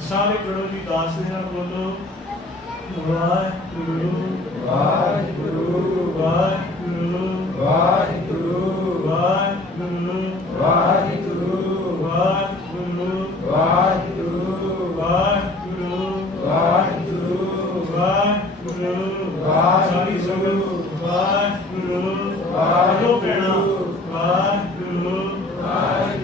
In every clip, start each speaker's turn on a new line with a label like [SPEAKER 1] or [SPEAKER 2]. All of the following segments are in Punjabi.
[SPEAKER 1] ਸਾਰੇ ਗੁਰੂ ਜੀ ਦਾਸ ਦੇ ਨਾਲ ਬੋਲੋ Waheguru
[SPEAKER 2] Waheguru
[SPEAKER 1] Waheguru
[SPEAKER 2] Waheguru
[SPEAKER 1] Waheguru
[SPEAKER 2] Waheguru
[SPEAKER 1] Waheguru
[SPEAKER 2] Waheguru
[SPEAKER 1] Waheguru
[SPEAKER 2] Waheguru
[SPEAKER 1] Waheguru
[SPEAKER 2] Waheguru
[SPEAKER 1] Waheguru
[SPEAKER 2] Waheguru
[SPEAKER 1] Waheguru
[SPEAKER 2] Waheguru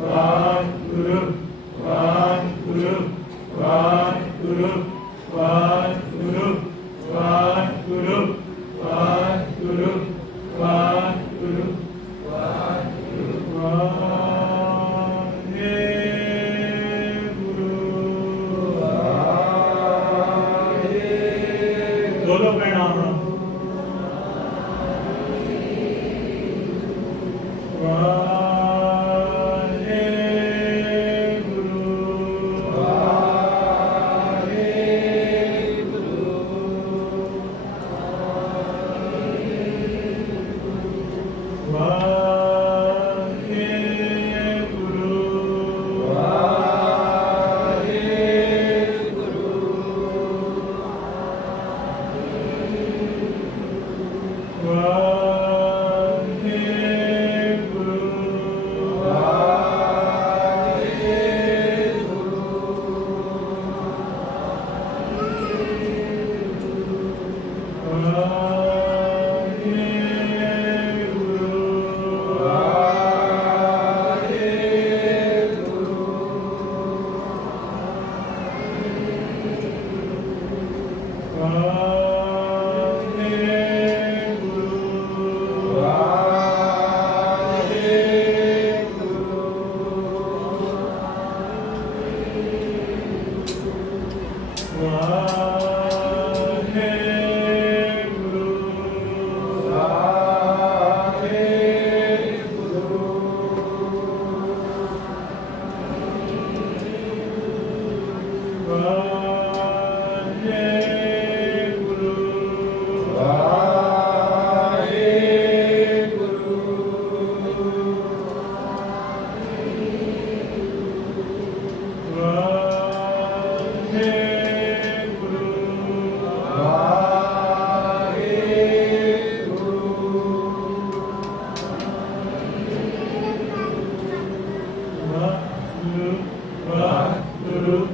[SPEAKER 1] Waheguru
[SPEAKER 2] Waheguru
[SPEAKER 1] Waheguru
[SPEAKER 2] Waheguru
[SPEAKER 1] Waheguru
[SPEAKER 2] Waheguru
[SPEAKER 1] Waheguru
[SPEAKER 2] Waheguru
[SPEAKER 1] Waheguru
[SPEAKER 2] Wow.
[SPEAKER 1] Well,
[SPEAKER 2] Guru.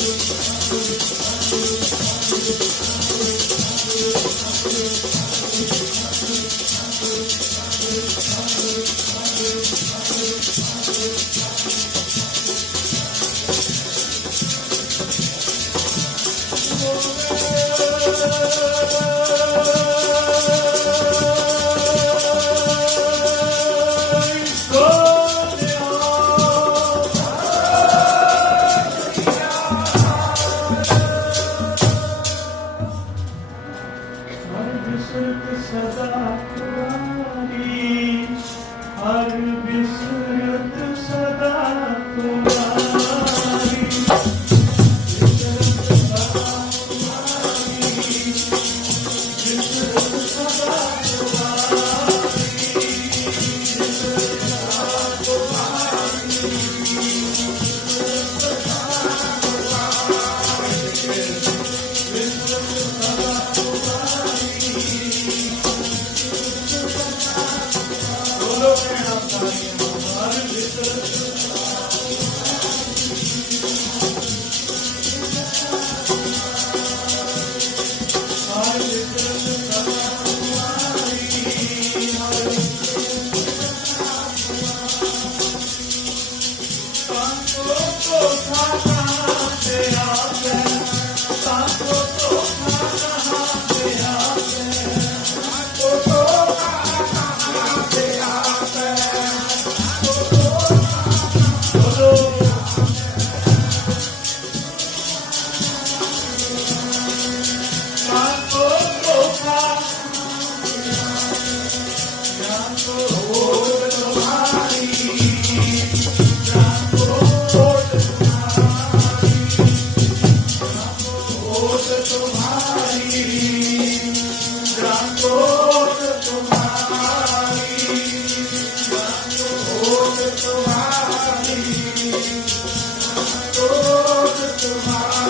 [SPEAKER 1] Oh,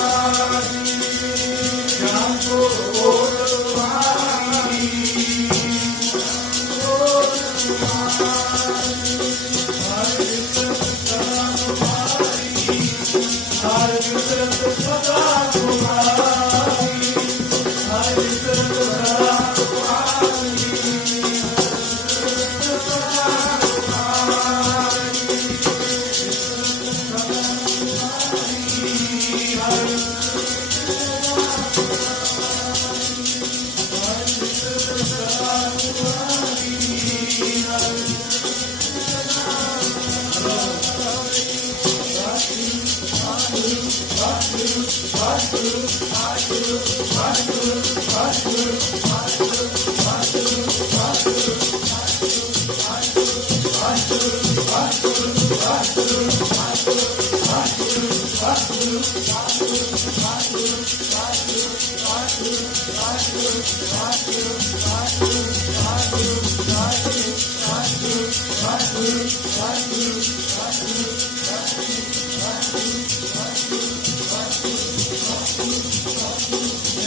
[SPEAKER 1] Thank you.